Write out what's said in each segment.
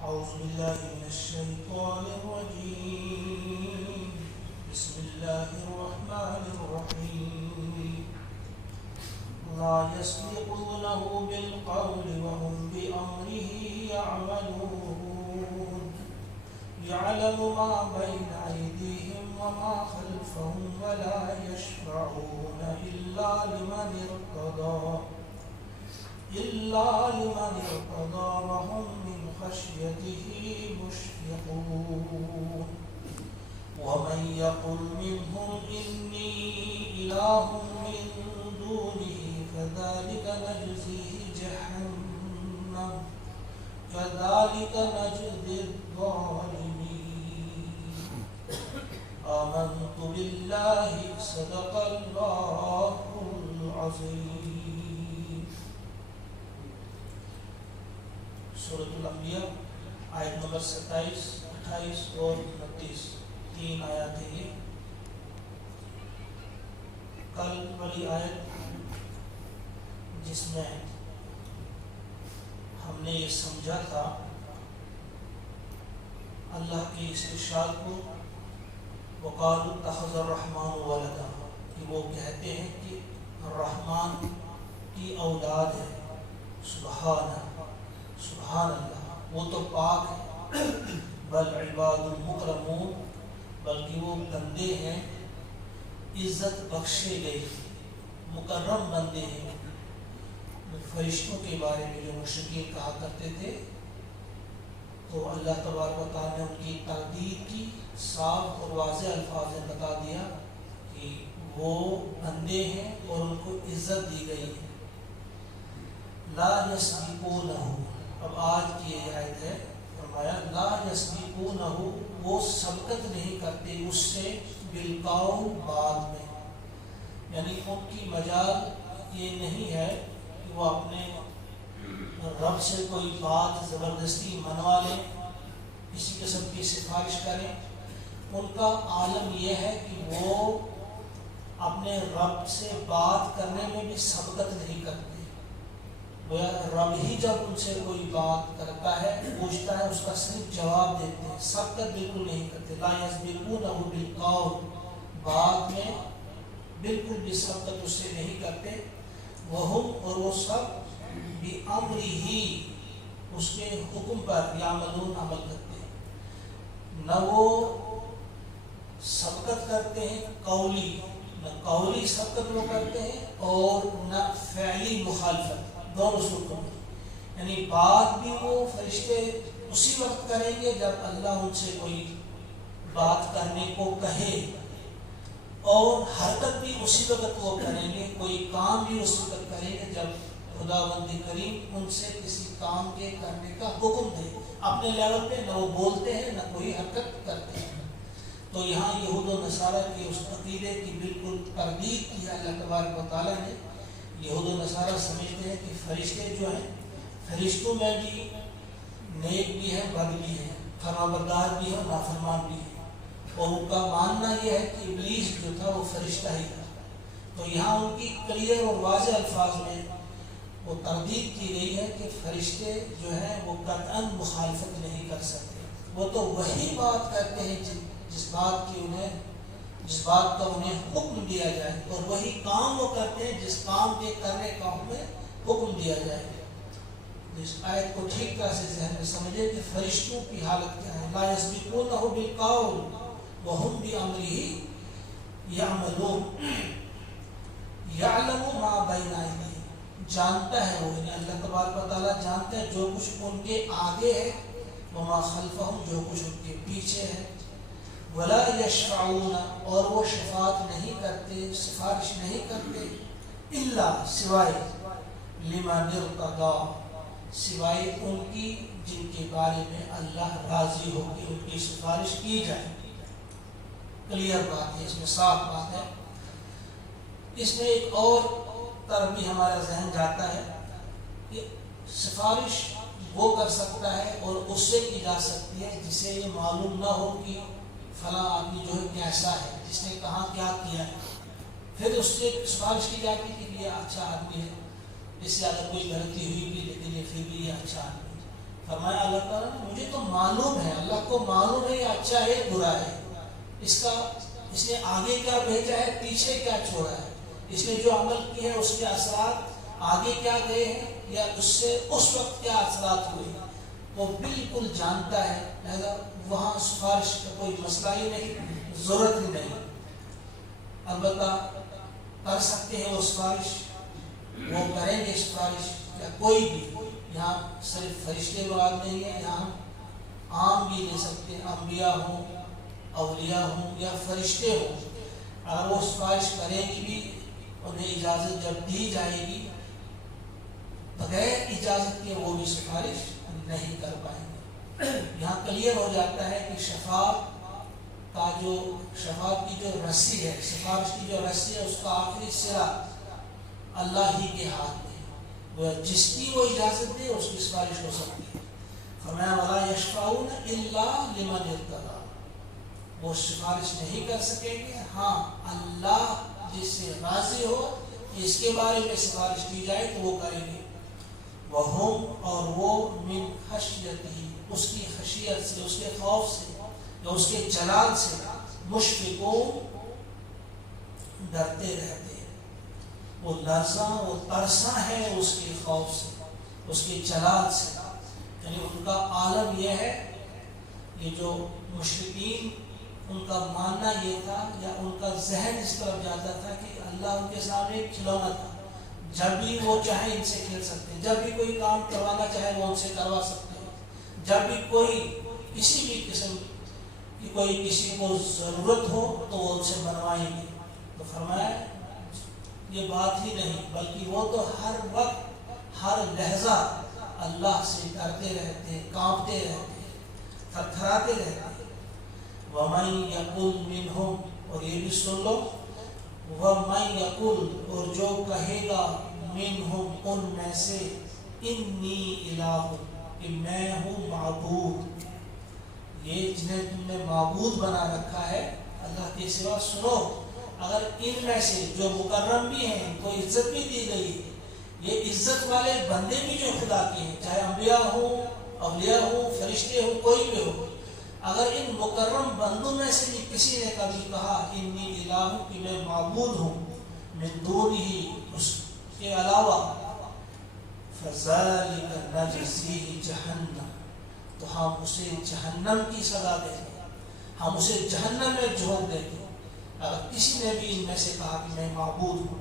أعوذ بالله من الشيطان الرجيم. بسم الله الرحمن الرحيم. لا يسبقونه بالقول وهم بأمره يعملون. يعلم ما بين أيديهم وما خلفهم ولا يشفعون إلا لمن ارتضى وهم من خشيته مشفقون. ومن يقل منهم إني إله من دونه فذلك نجزيه جهنم كذلك نجزي الظالمين. آمنت بالله صدق الله العظيم. سورۃ الانبیاء آیت نمبر 27, 28 اور 29 تین آیاتیں ہیں. کل والی آیت جس میں ہم نے یہ سمجھا تھا اللہ کی اس ارشاد کو وقالوا اتخذ الرحمن ولدا، کہ وہ کہتے ہیں کہ الرحمن کی اولاد ہے. سبحان اللہ، وہ تو پاک ہے. بل عباد مکرمون، بلکہ وہ بندے ہیں عزت بخشے گئے، مکرم بندے ہیں. فرشتوں کے بارے میں جو مشرکین کہا کرتے تھے تو اللہ تبارک و تعالیٰ نے ان کی تردید کی، صاف اور واضح الفاظ میں بتا دیا کہ وہ بندے ہیں اور ان کو عزت دی گئی ہے. لا یسبقونہ، اب آج کی یہ آیت ہے، فرمایا لا یسبقونہ، وہ سبقت نہیں کرتے اس سے، بالقول، بعد میں. یعنی ان کی مجال یہ نہیں ہے کہ وہ اپنے رب سے کوئی بات زبردستی منوا لیں، کسی قسم کی سفارش کریں. ان کا عالم یہ ہے کہ وہ اپنے رب سے بات کرنے میں بھی سبقت نہیں کرتے. رب ہی جب ان سے کوئی بات کرتا ہے، پوچھتا ہے، اس کا صرف جواب دیتے ہیں، سبقت بالکل نہیں کرتے. لا یسبقونہ بالقول، بات میں بالکل بھی سبقت اس سے نہیں کرتے. وہم، اور وہ سب، بِأَمْرِهِ، اس کے حکم پر، یعملون، عمل کرتے ہیں. نہ وہ سبقت کرتے ہیں قولی، نہ قولی سبقت وہ کرتے ہیں اور نہ فعلی مخالفت، دونوں صورتوں میں. یعنی بات بھی وہ فرشتے اسی وقت کریں گے جب اللہ ان سے کوئی بات کرنے کو کہے، اور حرکت بھی اسی وقت وہ کریں گے، کوئی کام بھی اسی وقت کریں گے جب خداوند کریم ان سے کسی کام کے کرنے کا حکم دے. اپنے لیول پہ نہ وہ بولتے ہیں نہ کوئی حرکت کرتے ہیں. تو یہاں یہود و نصارہ کے اس عقیدے کی بالکل تردید کی ہے اللہ تبارک و تعالیٰ نے. یہود و نصارہ سمجھتے ہیں کہ فرشتے جو ہیں، فرشتوں میں بھی نیک بھی ہیں، بد بھی ہیں، فرمانبردار بھی ہیں، نافرمان بھی ہیں. اور ان کا ماننا یہ ہے کہ ابلیس جو تھا وہ فرشتہ ہی تھا. تو یہاں ان کی کلیئر اور واضح الفاظ میں وہ تردید کی گئی ہے کہ فرشتے جو ہیں وہ قطعاً مخالفت نہیں کر سکتے. وہ تو وہی بات کرتے ہیں جس بات کا انہیں حکم دیا جائے، اور وہی کام وہ کرتے ہیں جس کام کے کرنے کا انہیں حکم دیا جائے. اس آیت کو ٹھیک طرح سے ذہن میں سمجھے کہ فرشتوں کی حالت کیا ہے. لا یسبقونہ بالقول وہم بامرہ یعملون. یعلم ما بین ایدیہم، جانتا ہے وہ، یعنی اللہ تبارک و تعالیٰ جانتے ہیں جو کچھ ان کے آگے ہے، وما خلفہم، جو کچھ ان کے پیچھے ہے. ولا یشفعون، اور وہ شفاعت نہیں کرتے، سفارش نہیں کرتے، الا، سوائے، لمن ارتضی، سوائے ان کی جن کے بارے میں اللہ راضی ہو کہ ان کی سفارش کی جائے. کلیئر بات ہے، اس میں صاف بات ہے. اس میں ایک اور طرف بھی ہمارا ذہن جاتا ہے کہ سفارش وہ کر سکتا ہے اور اس سے کی جا سکتی ہے جسے یہ معلوم نہ ہو کہ فلاں آدمی جو ہے کیسا ہے، جس نے کہاں کیا کیا ہے. پھر اس سے سفارش کی جاتی کہ یہ اچھا آدمی ہے، اس سے اگر کوئی غلطی ہوئی بھی لیکن یہ پھر بھی یہ اچھا آدمی ہے. فرمایا اللہ تعالیٰ نے مجھے تو معلوم ہے، اللہ کو معلوم ہے یہ اچھا ہے برا ہے، اس نے آگے کیا بھیجا ہے پیچھے کیا چھوڑا ہے، اس نے جو عمل کی ہے اس کے اثرات آگے کیا گئے ہیں یا اس سے اس وقت کیا اثرات ہوئے، وہ بالکل جانتا ہے، لہذا وہاں سفارش کا کوئی مسئلہ ہی نہیں، ضرورت ہی نہیں۔ البتہ کر سکتے ہیں وہ سفارش، وہ کریں گے سفارش، یا کوئی بھی، یہاں صرف فرشتے مراد نہیں ہے، یہاں عام بھی لے سکتے ہیں، انبیاء ہوں، اولیاء ہوں یا فرشتے ہوں، اگر وہ سفارش کریں گی بھی انہیں اجازت جب دی جائے گی، بغیر اجازت کے وہ بھی سفارش نہیں کر پائیں گے۔ یہاں کلیئر ہو جاتا ہے کہ شفاعت کی جو رسی ہے، سفارش کی جو رسی ہے، اس کا آخری سرا اللہ ہی کے ہاتھ میں ہے، وہ جس کی وہ اجازت دے اس کی سفارش ہو سکتی ہے۔ فرمایا وَلَا يَشْفَعُونَ إِلَّا لِمَنِ ارْتَضَىٰ، وہ سفارش نہیں کر سکیں گے، ہاں اللہ جس سے راضی ہو اس کے بارے میں سفارش کی جائے تو وہ کریں گے۔ وَهُمْ، اور وہ مِنْ خَشْيَتِهِ، اس کی خشیت سے، اس کے خوف سے یا اس کے جلال سے، مشفقون، ڈرتے رہتے ہیں، وہ لرزاں وہ ترساں ہے اس کے خوف سے، اس کے جلال سے، یعنی ان کا عالم یہ ہے، یہ جو مشرکین ان کا ماننا یہ تھا یا ان کا ذہن اس طرف جاتا تھا کہ اللہ ان کے سامنے ایک کھلونا تھا، جب بھی وہ چاہے ان سے کھیل سکتے ہیں، جب بھی کوئی کام کروانا چاہے وہ ان سے کروا سکتے ہیں، جب بھی کوئی کسی بھی قسم کی کوئی کسی کو ضرورت ہو تو وہ ان سے بنوائیں گے۔ تو فرمایا یہ بات ہی نہیں، بلکہ وہ تو ہر وقت ہر لحظہ اللہ سے ڈرتے رہتے ہیں، کانپتے رہتے ہیں، تھرتھراتے رہتے ہیں۔ وَمَن يَقُلْ مِنْهُمْ، اور یہ بھی سن لو، وَمَن يَقُلْ، اور جو کہے گا، مِنْهُمْ، ان میں سے، اِنِّي إِلَٰهٌ، کہ میں ہوں معبود، یہ جنہیں تم نے معبود بنا رکھا ہے اللہ کے سوا، سنو، اگر ان میں سے جو مکرم بھی ہیں، ان کو عزت بھی دی گئی ہے، یہ عزت والے بندے بھی جو خدا کے ہیں، چاہے انبیاء ہوں، اولیاء ہوں، فرشتے ہوں، کوئی بھی ہو، اگر ان مکرم بندوں میں سے بھی کسی نے کبھی کہا انی الہ، کہ میں معبود ہوں، من دونہ، اس کے علاوہ، فَذَلِكَ نَجْزِيهِ جَهَنَّمَ، تو ہم اسے جہنم کی سزا دیں گے، ہم اسے جہنم میں جھونک دیں گے، اگر کسی نے بھی ان میں سے کہا کہ میں معبود ہوں۔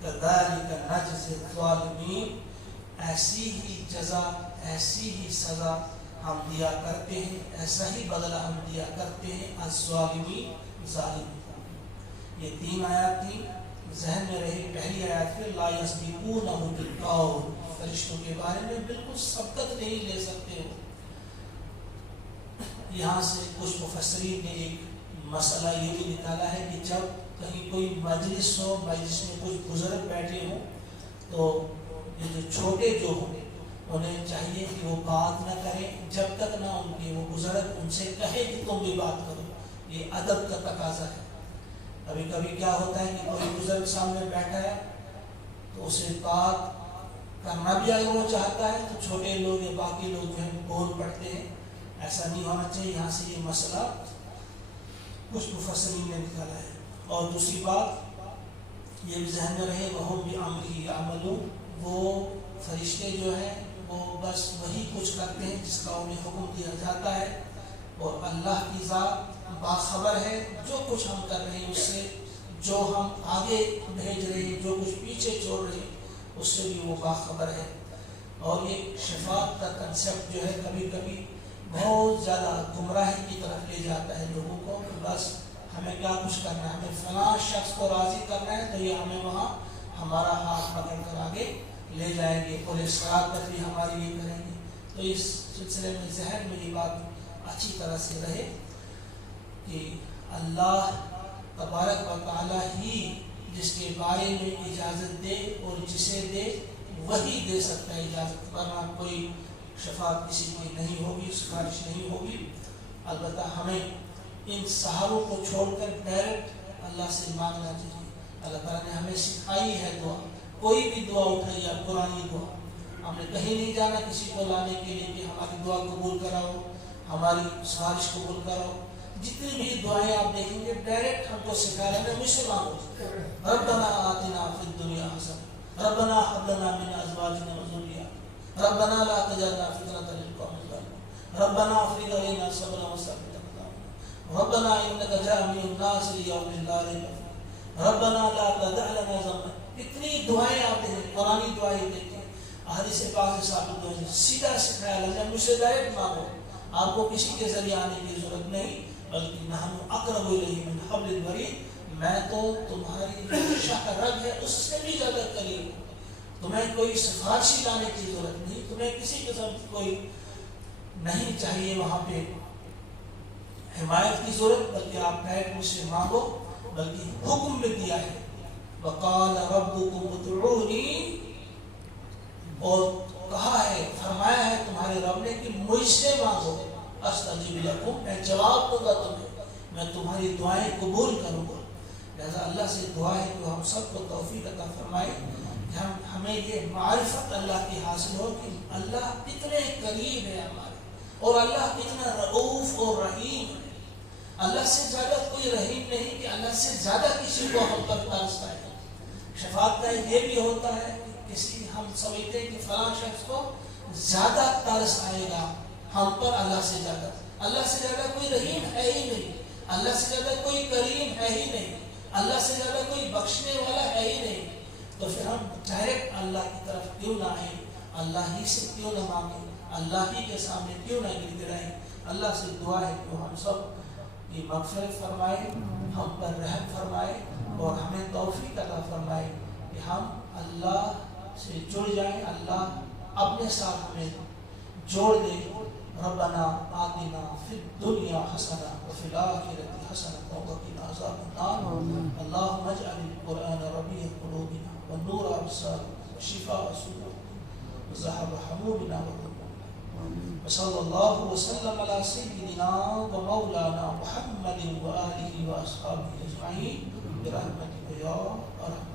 كَذَلِكَ نَجْزِي الظَّالِمِينَ، ایسی ہی جزا، ایسی ہی سزا ہم دیا کرتے ہیں، ایسا ہی بدلہ ہم دیا کرتے ہیں الظالمین، ظالم۔ یہ 3 آیات تھی، ذہن میں رہی۔ پہلی آیات میں لا یسبقونہ بالقول، فرشتوں کے بارے میں بالکل سبقت نہیں لے سکتے ہو۔ یہاں سے کچھ مفسرین نے ایک مسئلہ یہ بھی نکالا ہے کہ جب کہیں کوئی مجلس ہو، مجلس میں کچھ بزرگ بیٹھے ہوں، تو یہ جو چھوٹے جو ہوں انہیں چاہیے کہ وہ بات نہ کریں جب تک نہ ان کے وہ بزرگ ان سے کہے کہ تم بھی بات کرو، یہ ادب کا تقاضا ہے۔ کبھی کبھی کیا ہوتا ہے کہ کوئی بزرگ سامنے بیٹھا ہے تو اسے بات کرنا بھی اگر وہ چاہتا ہے تو چھوٹے لوگ یا باقی لوگ جو ہیں بول پڑتے ہیں، ایسا نہیں ہونا چاہیے۔ یہاں سے یہ مسئلہ کچھ مفسرین نے نکالا ہے۔ اور دوسری بات یہ بھی ذہن میں رہے، وَهُمْ بِأَمْرِهِ يَعْمَلُونَ، وہ فرشتے جو ہیں وہ بس وہی کچھ کرتے ہیں جس کا انہیں حکم دیا جاتا ہے، اور اللہ کی ذات باخبر ہے جو کچھ ہم کر رہے ہیں اس سے، جو ہم آگے بھیج رہے ہیں، جو کچھ پیچھے چھوڑ رہے ہیں اس سے بھی وہ باخبر ہے۔ اور یہ شفاعت کا کنسیپٹ جو ہے کبھی کبھی بہت زیادہ گمراہی کی طرف لے جاتا ہے لوگوں کو، کہ بس ہمیں کیا کچھ کرنا ہے، ہمیں فلاں شخص کو راضی کرنا ہے تو یہ ہمیں وہاں ہمارا ہاتھ پکڑ کر آگے لے جائیں گے، اور اسرار پر بھی ہماری یہ کریں گے۔ تو اس سلسلے میں ذہن میں یہ بات اچھی طرح سے رہے کہ اللہ تبارک و تعالیٰ ہی جس کے بارے میں اجازت دے اور جسے دے وہی دے سکتا ہے اجازت، ورنہ کوئی شفاعت کسی کی نہیں ہوگی، سفارش نہیں ہوگی۔ البتہ ہمیں ان سہاروں کو چھوڑ کر ڈائریکٹ اللہ سے مانگنا چاہیے۔ اللہ تعالیٰ نے ہمیں سکھائی ہے دعا، کوئی بھی دعا اٹھائیے، قرآنی دعا، ہم نے کہیں نہیں جانا کسی کو لانے کے لیے کہ ہماری دعا قبول کراؤ، ہماری سفارش قبول کراؤ. جتنی بھی دعائیں آپ دیکھیں گے ڈائریکٹ ہم کو سکھا رہے ہیں مجھ سے مانگو. ربنا آتنا فی الدنیا حسنہ ربنا هب لنا من ازواجنا وذرياتنا ربنا لا تجعلنا فتنة للقوم الظالمين ربنا افرغ علينا صبرا وثبت اقدامنا ربنا انك جامع الناس ليوم لا ريب فيه ربنا لا تدع لنا ذنبا. اتنی دعائیں آتے ہیں قرآنی دعائیں دیکھیں حدیث پاک سے ثابت ہوئی سیدھا سکھایا اللہ مجھ سے ڈائریکٹ مانگو. آپ کو کسی کے ذریعے آنے کی ضرورت نہیں بلکہ نحن اقرب الیہ من حبل الورید. میں تو تمہاری شاہ رگ ہے اس سے بھی زیادہ قریب ہوں. تمہیں کوئی سفارشی لانے کی ضرورت نہیں، تمہیں کسی قسم کی کوئی نہیں چاہیے وہاں پہ حمایت کی ضرورت، بلکہ آپ ڈائریکٹ مجھ سے مانگو. بلکہ حکم میں دیا ہے وقال ربکم ادعونی، اور کہا ہے فرمایا ہے تمہارے رب نے کہ مجھ سے مانگو استجیب لکم، میں جواب دوں گا تمہیں، میں تمہاری دعائیں قبول کروں گا. لہذا اللہ سے دعا ہے کہ ہم سب کو توفیق عطا فرمائے کہ ہمیں یہ معرفت اللہ کی حاصل ہو کہ اللہ کتنے قریب ہے ہمارے، اور اللہ کتنا رؤوف اور رحیم ہے. اللہ سے زیادہ کوئی رحیم نہیں کہ اللہ سے زیادہ کسی کو ہم پر ترس آئے. شفاعت کا یہ بھی ہوتا ہے کہ کسی ہم سمجھتے ہیں کہ فلاں شخص کو زیادہ ترس آئے گا ہم پر اللہ سے زیادہ. اللہ سے زیادہ کوئی رحیم ہے ہی نہیں، اللہ سے زیادہ کوئی کریم ہے ہی نہیں، اللہ سے زیادہ کوئی بخشنے والا ہے ہی نہیں. تو پھر ہم ڈائریکٹ اللہ کی طرف کیوں نہ آئیں، اللہ ہی سے کیوں نہ مانگیں، اللہ ہی کے سامنے کیوں نہ گر گرائیں. اللہ سے دعا ہے کہ ہم سب کی مغفرت فرمائے، ہم پر رحم فرمائے اور ہمیں توفیق عطا فرمائے کہ ہم اللہ سے جڑ جائیں، اللہ اپنے ساتھ ہمیں جوڑ دے. ربنا آتنا فی الدنیا حسنہ وفی الآخرۃ حسنۃ وقنا عذاب النار. اللهم اجعل القرآن ربيع قلوبنا والنور أبصارنا وشفاء صدورنا وذهاب همومنا وغمومنا. وصلى الله وسلم على سيدنا ومولانا محمد وآله وأصحابه أجمعين برحمتك يا أرحم